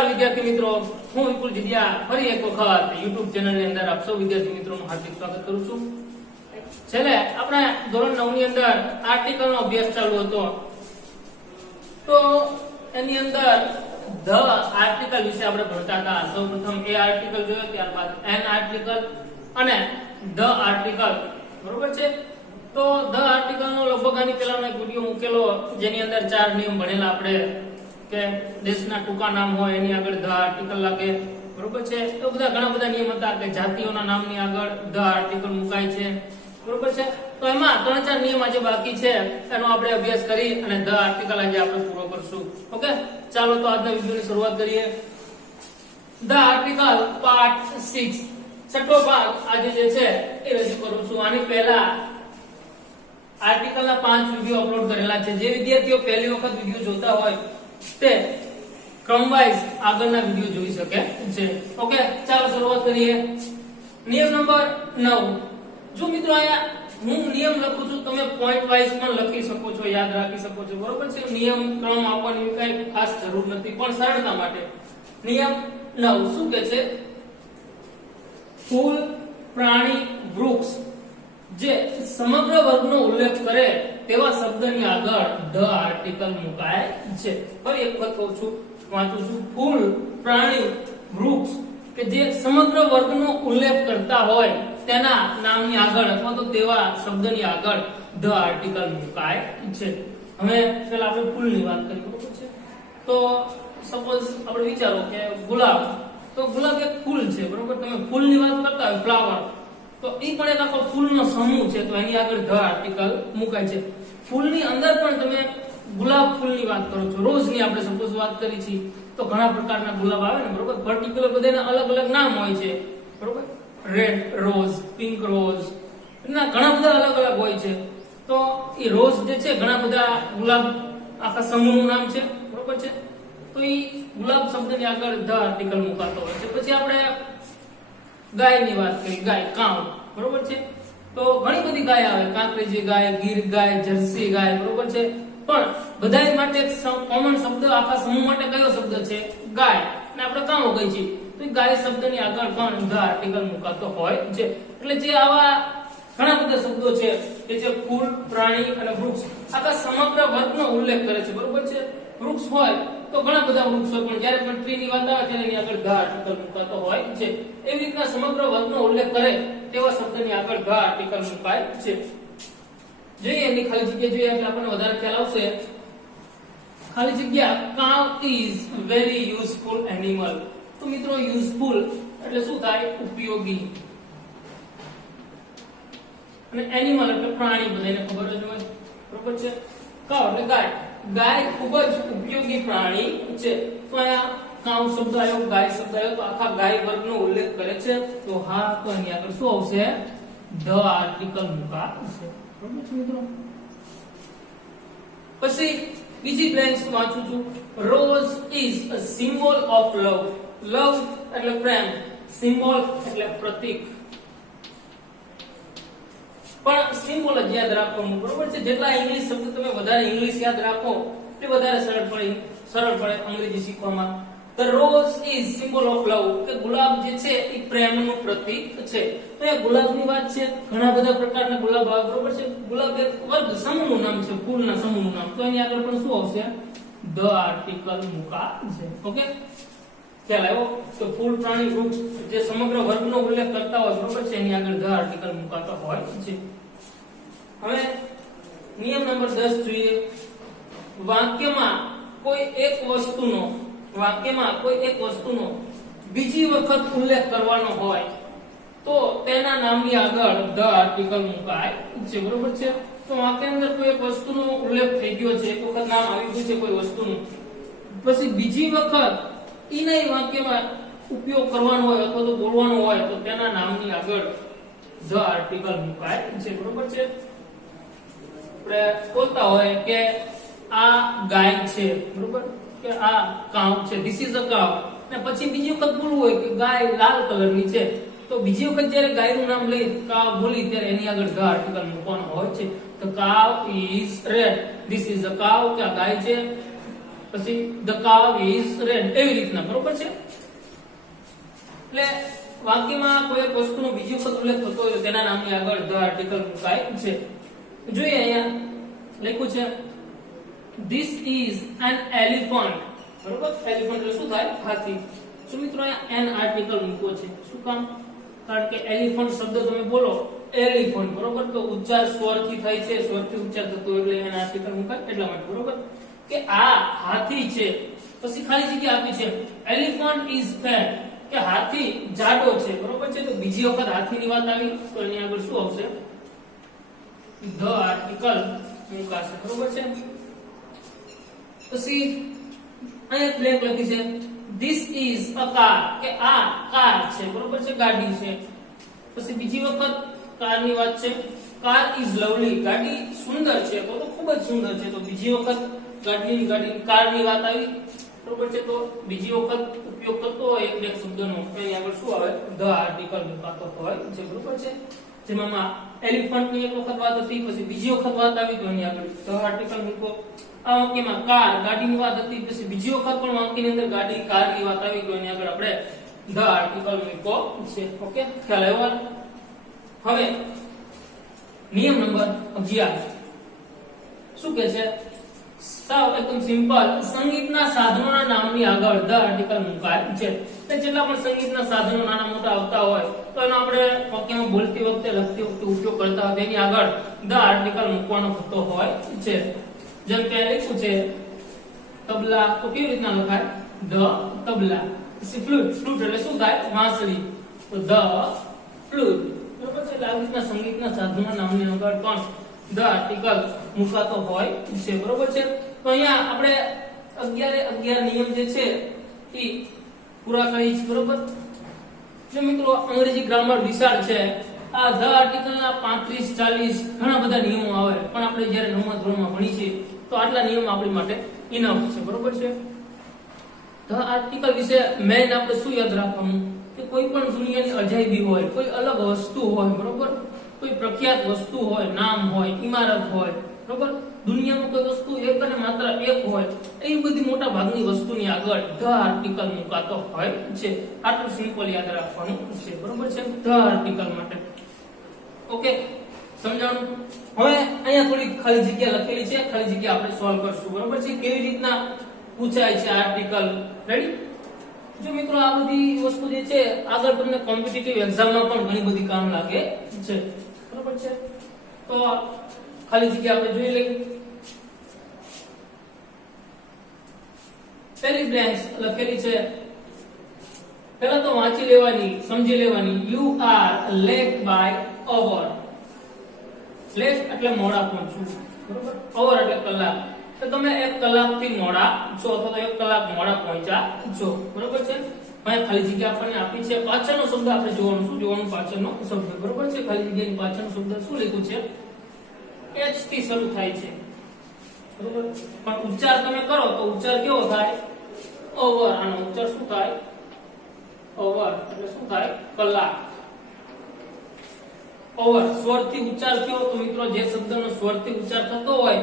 નમસ્કાર વિદ્યાર્થી મિત્રો, હું વિપુલ જીડિયા ફરી એક વખત YouTube ચેનલ ની અંદર આપ સૌ વિદ્યાર્થી મિત્રોનું હાર્દિક સ્વાગત કરું છું. છેલ્લે આપણે ધોરણ 9 ની અંદર આર્ટિકલ નો અભ્યાસ ચાલુ હતો, તો એની અંદર ધ આર્ટિકલ વિશે આપણે ભણતા હતા. સૌપ્રથમ એ આર્ટિકલ જોયો, ત્યારબાદ એન આર્ટિકલ અને ધ આર્ટિકલ. બરોબર છે? તો ધ આર્ટિકલ નો લગભગ આની પહેલાનો એક વિડિયો મૂકેલો, જેની અંદર 4 નિયમ ભણેલા આપણે કે દેશના ટૂંકા નામ હોય એની આગળ ધ આર્ટિકલ લાગે. બરોબર છે? તો બધા ઘણા બધા નિયમ હતા કે જાતિઓના નામની આગળ ધ આર્ટિકલ મુકાય છે. બરોબર છે? તો એમાં 3-4 નિયમ આજે બાકી છે, એનો આપણે અભ્યાસ કરી અને ધ આર્ટિકલ આજે આપણે પૂરો કરશું. ઓકે, ચાલો તો આજના વિડિયોની શરૂઆત કરીએ. ધ આર્ટિકલ પાર્ટ 6, છઠ્ઠો ભાગ આજે જે છે એ રજૂ કરું છું. આની પહેલા આર્ટિકલના 5 વિડિયો અપલોડ કરેલા છે. જે વિદ્યાર્થીઓ પહેલી વખત વિડિયો જોતા હોય તે ક્રમવાઇઝ આગળના વિડિયો જોઈ શકે છે. ઓકે, ચાલો શરૂઆત કરીએ. નિયમ નંબર 9. જો મિત્રો આયા હું નિયમ લખું છું, તમે પોઈન્ટ વાઇઝ પણ લખી શકો છો, યાદ રાખી શકો છો. બરોબર છે? નિયમ ક્રમ આપવાની કઈ ખાસ જરૂર નથી, પણ સરળતા માટે. નિયમ 9 શું કહે છે? ફૂલ, પ્રાણી, વૃક્ષ જે સમગ્ર વર્ગનો ઉલ્લેખ કરે તેવા શબ્દની આગળ ધ આર્ટિકલ મુકાય છે. ફરી એક વખત કહું છું, વાંચું છું. ફૂલ, પ્રાણી, વૃક્ષ કે જે સમગ્ર વર્ગનો ઉલ્લેખ કરતા હોય તેના નામની આગળ અથવા તો તેવા શબ્દની આગળ ધ આર્ટિકલ મુકાય છે. હવે પહેલા આપણે ફૂલની વાત કરીએ. બરોબર છે? તો સપોઝ આપણે વિચારો કે ગુલાબ, તો ગુલાબ એક ફૂલ છે. બરોબર? તમે ફૂલની વાત કરતા હોય, ફ્લાવર, તો ઈ પણ એક આખો ફૂલનો સમૂહ છે, તો એની આગળ ધ આર્ટિકલ મુકાય છે. ફૂલની અંદર પણ તમે ગુલાબ ફૂલની વાત કરો છો, રોઝની આપણે સપોઝ વાત કરી છે, તો ઘણા પ્રકારના ગુલાબ આવે ને. બરોબર? પર્ટિક્યુલર બધાના અલગ અલગ નામ હોય છે. બરોબર? રેડ રોઝ, પિંક રોઝ, એના ઘણા બધા અલગ અલગ હોય છે. તો ઈ રોઝ જે છે ઘણા બધા ગુલાબ આખા સમૂહનું નામ છે. બરોબર છે? તો ઈ ગુલાબ શબ્દની આગળ ધ આર્ટિકલ મુકાતો હોય છે. પછી આપણે ગાયની વાત કરી, ગાય, કાઉ. બરોબર છે? તો ઘણી બધી ગાય આવે, કાંકરેજી ગાય, ગીર ગાય, જર્સી ગાય. બરોબર છે? પણ બધા માટે એક કોમન શબ્દ આખા સમૂહ માટે કયો શબ્દ છે? ગાય. અને આપણે કાઉ કહીએ છીએ, તો ગાય શબ્દની આગળ પણ ધ આર્ટિકલ મુકાતો હોય છે. એટલે જે આવા ઘણા બધા શબ્દો છે કે જે ફૂલ, પ્રાણી અને વૃક્ષ આખા સમગ્ર વર્ગનો ઉલ્લેખ કરે છે. બરોબર છે? વૃક્ષ હોય તો ઘણા બધા વૃક્ષ હોય, પણ જ્યારે પણ ટ્રીની વાત આવે ત્યારે એની આગળ ધ આર્ટિકલ મુકાતો હોય છે. એવી રીતના સમગ્ર વર્ગનો ઉલ્લેખ કરે તેવા શબ્દની આગળ ધ આર્ટિકલ મુકાય છે. જોઈએ એની ખાલી જગ્યા જોઈએ એટલે આપણને વધારે ખ્યાલ આવશે. ખાલી જગ્યા. Cow is very useful animal. તો મિત્રો યુઝફુલ એટલે શું થાય? ઉપયોગી. અને એનિમલ એટલે પ્રાણી, બધાને ખબર જ હોય. બરોબર છે? કાઉ એટલે ગાય. ગાય ખૂબ જ ઉપયોગી પ્રાણી છે. તો અહીંયા કાઉ શબ્દ આવ્યો, ગાય શબ્દ આવ્યો, તો આખા ગાય વર્ગનો ઉલ્લેખ કરે છે. તો હા, તો એની આગળ શું આવશે? ધ આર્ટિકલ મુકાશે. બરોબર છે મિત્રો? પછી બીજી બ્લેન્ક્સ વાંચું છું. Rose is a symbol of love. Love એટલે પ્રેમ, સિમ્બોલ એટલે પ્રતીક. પણ સિમ્બોલ જ યાદ રાખવાનું. બરોબર છે? જેટલા ઇંગ્લિશ શબ્દ તમે વધારે ઇંગ્લિશ યાદ રાખો તે વધારે સરળ પડે અંગ્રેજી શીખવામાં. The rose is symbol of love, કે ગુલાબ જે છે એ પ્રેમનું પ્રતીક છે. તો એ ગુલાબની વાત છે. ઘણા બધા પ્રકારના ગુલાબ આવે. બરોબર છે? ગુલાબ એક વર્ગ સમૂહનું નામ છે, ફૂલના સમૂહનું નામ. તો એની આગળ પણ શું આવશે? ધ આર્ટિકલ મુકાશે. ઓકે, ખ્યાલ આવ્યો? તો ફૂલ, પ્રાણી, વૃક્ષ જે સમગ્ર વર્ગનો ઉલ્લેખ કરતા હોય, બરોબર છે, એની આગળ ધ આર્ટિકલ મુકાતો હોય છે. હવે નિયમ નંબર 10 જોઈએ. વાક્યમાં કોઈ એક વસ્તુનો બીજી વખત ઉલ્લેખ કરવાનો હોય તો તેના નામની આગળ ધ આર્ટિકલ મુકાય છે. બરોબર છે? તો વાક્યની અંદર કોઈ એક વસ્તુનો ઉલ્લેખ થઈ ગયો છે, એક વખત નામ આવી ગયું છે કોઈ વસ્તુનું, પછી બીજી વખત ઈ વાક્યમાં ઉપયોગ કરવાનો હોય અથવા તો બોલવાનો હોય તો તેના નામની આગળ ધ આર્ટિકલ મુકાય છે. બરોબર છે? આપણે બોલતા હોય કે આ ગાય છે. બરોબર? કે આ કાઉ છે, ધીસ ઇઝ અ કાઉ. ને પછી બીજી વખત બોલવું હોય કે ગાય લાલ કલરની છે, તો બીજી વખત જ્યારે ગાયનું નામ લઈ કાઉ બોલી ત્યારે એની આગળ ધ આર્ટિકલ મૂકવાનો હોય છે. The cow is red. This is a cow, કે આ ગાય છે. પછી the cow is red એવી રીતના, બરોબર છે. એટલે વાક્યમાં કોઈ એક વસ્તુનો બીજી વખત ઉલ્લેખ થતો હોય તો તેના નામની આગળ the આર્ટિકલ મુકાય છે. જોઈએ અહીંયા લખ્યું છે this is an elephant, બરોબર. elephant એટલે શું થાય? હાથી. શું મિત્રો અહીંયા an આર્ટિકલ મૂક્યો છે, શું કામ? કારણ કે elephant શબ્દ તમે બોલો elephant, બરોબર, તો ઉચ્ચાર સ્વરથી થાય છે, સ્વરથી ઉચ્ચાર થતો એટલે an આર્ટિકલ મુકાય એટલા માટે, બરોબર. કે આ હાથી છે, પછી ખાલી જગ્યા આપી છે elephant is fat, કે હાથી જાડો છે, બરોબર છે. તો બીજી વખત હાથીની વાત આવી તો એની આગળ શું આવશે? the આર્ટિકલ મુકાશે, બરોબર છે. પછી અહીંયા બ્લેક લખી છે this is a car, કે આ કાર છે, બરોબર છે, ગાડી છે. પછી બીજી વખત કાર ની વાત છે car is lovely, ગાડી સુંદર છે, તો ખૂબ જ સુંદર છે. તો બીજી વખત ગાડી કાર ની વાત આવી, બરોબર છે. તો બીજી વખત ઉપયોગ કરતો હોય એક શબ્દનો એની આગળ શું આવે? the આર્ટિકલ મુકાતો હોય છે, બરોબર છે. જેમાં એલિફન્ટ ની એક વખત વાત હતી, પછી બીજી વખત વાત આવી તો એની આગળ the આર્ટિકલ મૂકો. આ વાક્યમાં કાર ગાડીની વાત હતી, પછી બીજી વખત પણ વાક્યની અંદર ગાડી કારની વાત આવી તો એની આગળ આપણે the આર્ટિકલ મૂકો છે. ઓકે, ખ્યાલ આવ્યો? હવે નિયમ નંબર 11 શું કહે છે? સાવ એકદમ સિમ્પલ, સંગીતના સાધનોના નામની આગળ the આર્ટિકલ મુકાય છે. એટલે જેટલા પણ સંગીતના સાધનો નાના મોટા આવતા હોય તો એનો આપણે વાક્યમાં બોલતી વખતે લખતી વખતે ઉપયોગ કરતા હોય તેની આગળ the આર્ટિકલ મૂકવાનો થતો હોય છે. જેમ કે લખ્યું છે તબલા, તો કેવી રીતના લખાય? the તબલા. પછી ફ્લૂટ, ફ્લૂટ એટલે શું થાય? વાંસળી, તો the ફ્લૂટ, બરોબર છે. આ રીતના સંગીતના સાધનોના નામની આગળ પણ the આર્ટિકલ મુકાતો હોય છે, બરોબર છે. તો અહીંયા આપણે 11 નિયમ જે છે એ પૂરા કરી છે, બરોબર. જો મિત્રો અંગ્રેજી ગ્રામર વિશાળ છે, આ the આર્ટિકલના 35 40 ઘણા બધા નિયમો આવે, પણ આપણે જ્યારે 9મા ધોરણમાં ભણી છે તો આટલા નિયમ આપણી માટે ઇનફ છે, બરોબર છે. the આર્ટિકલ વિશે મેઈન આપણે શું યાદ રાખવાનું કે કોઈ પણ દુનિયાની અજાયબી હોય, કોઈ અલગ વસ્તુ હોય, બરોબર, કોઈ પ્રખ્યાત વસ્તુ હોય, નામ હોય, ઇમારત હોય, બરોબર, દુનિયામાં કોઈ વસ્તુ એક અને માત્ર એક હોય, એ બધી મોટા ભાગની વસ્તુની આગળ the આર્ટિકલ મુકાતો હોય છે. આટલું સિમ્પલ યાદ રાખવાનું છે, બરોબર છે, the આર્ટિકલ માટે. ઓકે, સમજાણું? હવે અહીંયા થોડી ખાલી જગ્યા લખેલી છે, ખાલી જગ્યા આપણે સોલ્વ કરશું, બરોબર છે. કેવી રીતના પૂછાય છે આર્ટિકલ? રેડી? જો મિત્રો આ બધી વસ્તુ જે છે આગળ તમને કોમ્પિટિટિવ એક્ઝામમાં પણ ઘણી બધી કામ લાગે છે, બરોબર છે. તો ખાલી જગ્યા આપણે જોઈ લઈએ. પહેલી બ્લેન્ક્સ લખેલી છે, પહેલા તો વાંચી લેવાની, સમજી લેવાની. you are late by hour. late એટલે મોડા પહોંચવું, બરોબર. hour એટલે કલાક, તો તમે 1 કલાકથી મોડા છો અથવા તો 1 કલાક મોડા પહોંચ્યા છો, બરોબર છે. અહીંયા ખાલી જગ્યા આપણને આપી છે, પાછળનો શબ્દ આપણે જોવાનું. શું જોવાનું? પાછળનો શબ્દ, બરોબર છે. ખાલી જગ્યાની પાછળનો શબ્દ શું લખ્યું છે? h થી શરૂ થાય છે, બરોબર. પણ ઉચ્ચાર તમે કરો તો ઉચ્ચાર કેવો થાય? over. આનો ઉચ્ચાર શું થાય? over એટલે શું થાય? કલાક. over સ્વરથી ઉચ્ચાર થયો તો મિત્રો જે શબ્દનો સ્વરથી ઉચ્ચાર થતો હોય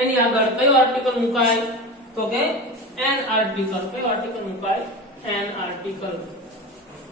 એની આગળ કયો આર્ટિકલ મુકાય? તો કે an આર્ટિકલ. કયો આર્ટિકલ મુકાય? an article.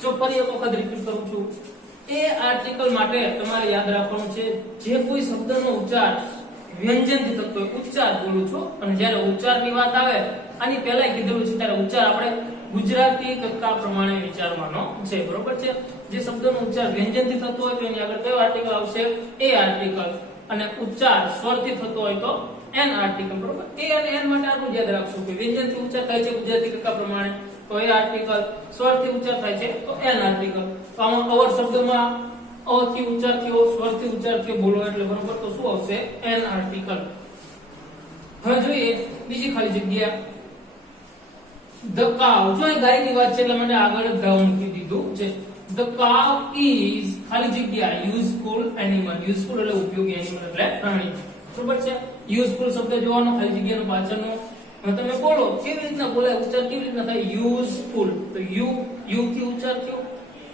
જો ફરી એક વખત રિપીટ કરું છું, એ આર્ટિકલ માટે તમારે યાદ રાખવાનું છે જે કોઈ શબ્દનો ઉચ્ચાર વ્યંજનથી થતો હોય, ઉચ્ચાર બોલું છું, અને જ્યારે ઉચ્ચારની વાત આવે, આની પહેલા કીધેલું છે ત્યારે ઉચ્ચાર આપણે ગુજરાતી કક્કા પ્રમાણે વિચારવાનો છે, બરોબર છે. જે શબ્દનો ઉચ્ચાર વ્યંજનથી થતો હોય તો એની આગળ કયો આર્ટિકલ આવશે? એ આર્ટિકલ. અને ઉચ્ચાર સ્વરથી થતો હોય તો એન આર્ટિકલ, બરોબર. એ અને એન માટે આટલું યાદ રાખશું કે વ્યંજનથી ઉચ્ચાર થાય છે ગુજરાતી કક્કા પ્રમાણે તો એ આર્ટિકલ, સ્વરથી ઉચ્ચાર થાય છે તો એન આર્ટિકલ. તો આમાં અવર શબ્દમાં અ થી ઉચ્ચાર થયો, સ્વરથી ઉચ્ચાર થયો બોલો એટલે, બરોબર, તો શું આવશે? An article. હવે જોઈએ બીજી ખાલી જગ્યા, the cow. જો એ ગાયની વાત છે એટલે મને આગળ જ ગાઉ મૂકી દીધું છે. the cow is ખાલી જગ્યા useful animal. useful એટલે ઉપયોગી, animal એટલે પ્રાણી, બરોબર છે. useful શબ્દ જોવાનો, ખાલી જગ્યાનો પાછળનો. હવે તમે બોલો કેવી રીતના બોલાય, ઉચ્ચાર કેવી રીતના થાય? useful. તો u થી ઉચ્ચાર થયો.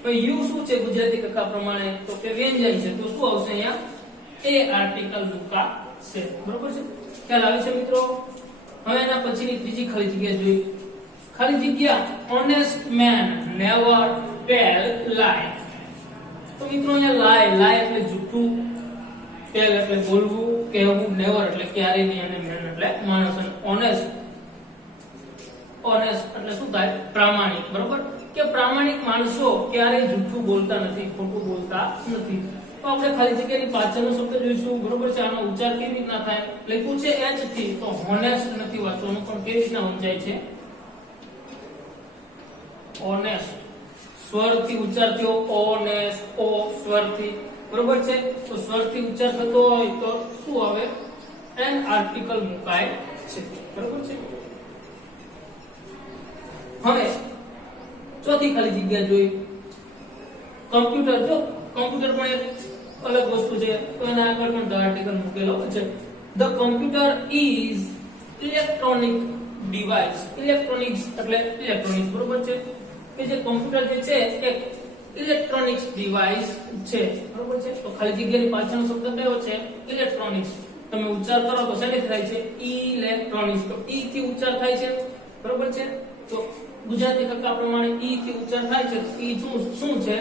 ભાઈ યુ શું છે ગુજરાતી કક્કા પ્રમાણે? તો કે વ્યંજન છે, તો શું આવશે અહીંયા? એ આર્ટિકલ મુકાશે, બરોબર છે. ખ્યાલ આવે છે મિત્રો? હવે એના પછીની ત્રીજી ખાલી જગ્યા જોઈએ. ખાલી જગ્યા honest man never tell lie. તો મિત્રો અહીંયા lie એટલે જૂઠું, tell એટલે બોલવું, કહેવું, never એટલે ક્યારેય નહીં અને man એટલે માણસ. અને honest એટલે શું થાય? પ્રામાણિક. બરોબર કે પ્રામાણિક માણસો ક્યારેય જૂઠું બોલતા નથી, ખોટું બોલતા નથી. તો આપણે ખાલી જગ્યાની પાછળનો શબ્દ જોઈશું. બરોબર છે, આનો ઉચ્ચાર કેવી રીતના થાય? લખ્યું છે h થી, તો honest નથી વાંચવાનું, પણ કેવી રીતના વંચાય છે? honest સ્વરથી ઉચ્ચાર થયો, honest ઓ સ્વરથી. બરોબર છે, તો સ્વરથી ઉચ્ચાર થતો હોય તો શું આવે? એન આર્ટિકલ મુકાય છે. બરોબર છે. હવે ચોથી ખાલી જગ્યા જોઈ. કમ્પ્યુટર. જો કમ્પ્યુટર પણ એક અલગ વસ્તુ છે, તો એના આગળ પણ ધ આર્ટિકલ મૂકેલો છે. The computer is electronic device. Electronics એટલે ઇલેક્ટ્રોનિક્સ. બરોબર છે, કે જે કમ્પ્યુટર જે છે એક ઇલેક્ટ્રોનિક્સ ડિવાઇસ છે. બરોબર છે, તો ખાલી જગ્યાની પાછળનો શબ્દ કયો છે? ઇલેક્ટ્રોનિક્સ. તમે ઉચ્ચાર કરો તો શેથી થાય છે? ઇલેક્ટ્રોનિક્સ. તો ઈ થી ઉચ્ચાર થાય છે. બરોબર છે, તો ગુજરાતી કક્કા પ્રમાણે ઈ થી ઉચ્ચાર થાય છે. ઈ શું છે?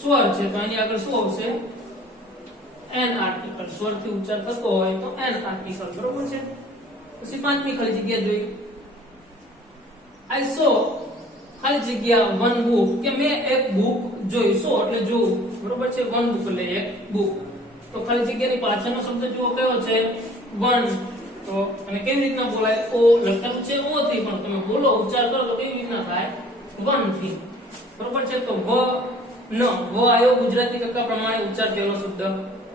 સ્વર છે. તો એની આગળ શું આવશે? An article. સ્વર થી ઉચ્ચાર થતો હોય તો એન આર્ટિકલ. બરોબર છે. પછી પાંચમી ખાલી જગ્યા જોઈ. આઈ સો ખાલી જગ્યા વન બુક, કે મેં એક બુક જોઈ. સો એટલે જોવું. બરોબર છે, વન બુક એટલે એક બુક. તો ખાલી જગ્યાની પાછળનો શબ્દ જુઓ કયો છે? વન. તો અને કેવી રીતના બોલાય? ઓ લખેલું છે ઓ થી, પણ તમે બોલો ઉચ્ચાર કરો તો કેવી રીતના થાય? વન થી. બરોબર છે, તો વ ન વ આયો ગુજરાતી કક્કા પ્રમાણે ઉચ્ચાર થયેલો શબ્દ.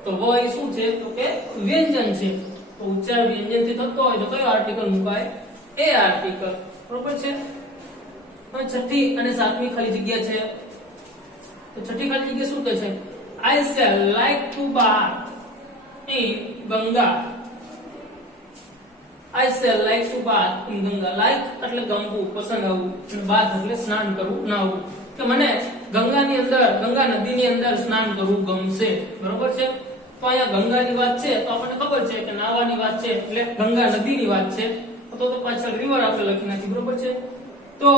તો વ એ શું છે? તો કે વ્યંજન છે. તો ઉચ્ચાર વ્યંજન થી થતો હોય તો કયો આર્ટિકલ મુકાય? એ આર્ટિકલ. બરોબર છે. હવે છઠ્ઠી અને સાતમી ખાલી જગ્યા છે. તો છઠ્ઠી ખાલી જગ્યા શું કહે છે? I shall like to bath in Ganga. I shall like to bath in Ganga. Like એટલે ગમવું, પસંદ આવવું, અને bath એટલે સ્નાન કરવું, નાહવું. કે મને ગંગાની અંદર, ગંગા નદીની અંદર સ્નાન કરવું ગમશે. બરોબર છે, તો અહીંયા ગંગાની વાત છે તો આપણને ખબર છે કે નાહવાની વાત છે એટલે ગંગા નદીની વાત છે. તો પાછળ રિવર આપણે લખી નાખી. બરોબર છે, તો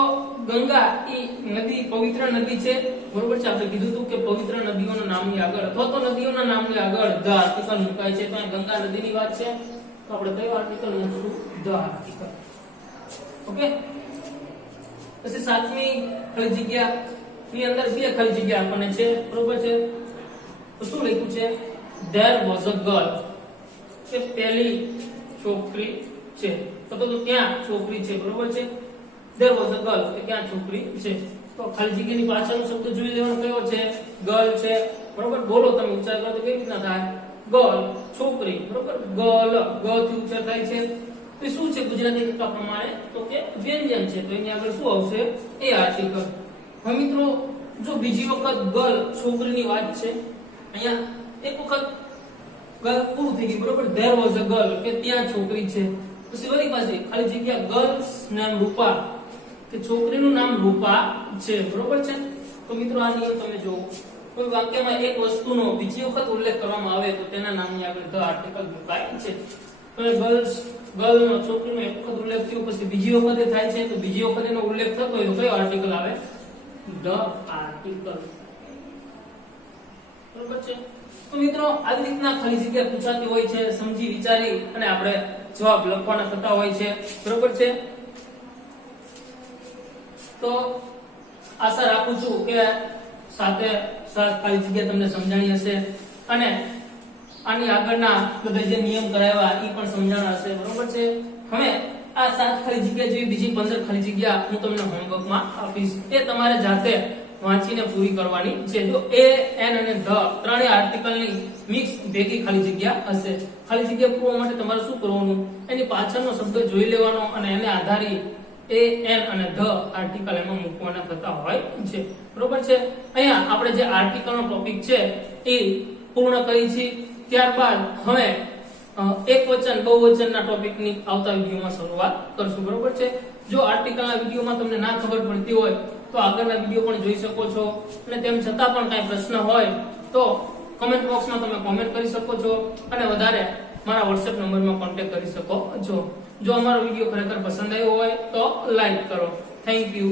ગંગા ઈ નદી પવિત્ર નદી છે. બરોબર છે, આપણે કીધું હતું કે પવિત્ર નદીઓના નામની આગળ અથવા તો નદીઓના નામની આગળ ધ આર્ટિકલ મુકાય છે. તો અહીં ગંગા નદીની વાત છે તો આપણે કયો આર્ટિકલ મૂકશું? The article. ઓકે. પછી સાતમી ખાલી જગ્યા ની અંદર બે ખાલી જગ્યા આપણને છે. બરોબર છે, તો શું લખ્યું છે? there was a girl, કે પહેલી છોકરી છે. તો ત્યાં છોકરી છે. બરોબર છે, there was a girl, કે ત્યાં છોકરી છે. તો ખાલી જગ્યાની પાછળનો શબ્દ જોઈ લેવાનો કયો છે? ગર્લ છે. બરોબર, બોલો તમે ઉચ્ચાર કરો તો કેવી રીતના થાય? ગર્લ, છોકરી. બરોબર, ગર્લ ગ થી ઉચ્ચાર થાય છે. તો શું છે ગુજરાતી કક્કા પ્રમાણે? તો કે વ્યંજન છે. તો એની આગળ શું આવશે? એ આર્ટિકલ. હવે મિત્રો જો બીજી વખત ગર્લ છોકરીની વાત છે, અહીંયા એક વખત ગર્લ પૂરું થઈ ગયું. બરોબર, there was a girl, કે ત્યાં છોકરી છે. પછી વળી પાછી ખાલી જગ્યા ગર્લ્સ નામ રૂપા, કે છોકરીનું નામ રૂપા છે. બરોબર છે, તો મિત્રો આ નિયમ તમે જોવો. કોઈ વાક્યમાં એક વસ્તુનો બીજી વખત ઉલ્લેખ કરવામાં આવે તો તેના નામની આગળ ધ આર્ટિકલ મુકાય છે. તો ગર્લનો છોકરીનો એક વખત ઉલ્લેખ થયો, પછી બીજી વખતે થાય છે તો બીજી વખત એનો ઉલ્લેખ થતો હોય તો કયો આર્ટિકલ આવે? The article. બરોબર છે, તો મિત્રો આવી રીતના ખાલી જગ્યા પૂછાતી હોય છે. સમજી વિચારી અને આપણે જવાબ લખવાના થતા હોય છે. બરોબર છે, તો આશા રાખું છું કે સાથે ખાલી જગ્યા તમને સમજાણી હશે અને આની આગળના બધા જે નિયમ કરાવ્યા એ પણ સમજાણા હશે. બરોબર છે, હવે આ 7 ખાલી જગ્યા જેવી બીજી 15 ખાલી જગ્યા હું તમને હોમવર્કમાં આપીશ. એ તમારે જાતે વાંચીને પૂરી કરવાની છે. જો એ એન અને ધ ત્રણેય આર્ટિકલની મિક્સ ભેગી ખાલી જગ્યા હશે. ખાલી જગ્યા પૂરવા માટે તમારે શું કરવાનું? એની પાછળનો શબ્દ જોઈ લેવાનો અને એને આધારિત એ એન અને ધ આર્ટિકલ એમાં મૂકવાના થતા હોય છે. બરોબર છે, અહીંયા આપણે જે આર્ટિકલનો ટોપિક છે એ પૂર્ણ કરી છે. ત્યારબાદ હવે એકવચન બહુવચનના ટોપિકની આવતા વિડીયોમાં શરૂઆત કરશું. બરોબર છે, જો આર્ટિકલના વિડીયોમાં તમને ના ખબર પડતી હોય તો આગળના વિડીયો પણ જોઈ શકો છો. અને તેમ છતાં પણ કાંઈ પ્રશ્ન હોય તો કમેન્ટ બોક્સમાં તમે કોમેન્ટ કરી શકો છો અને વધારે મારા WhatsApp નંબરમાં કોન્ટેક્ટ કરી શકો છો. જો અમારો વિડીયો ખરેખર પસંદ આવ્યો હોય તો લાઈક કરો. Thank you.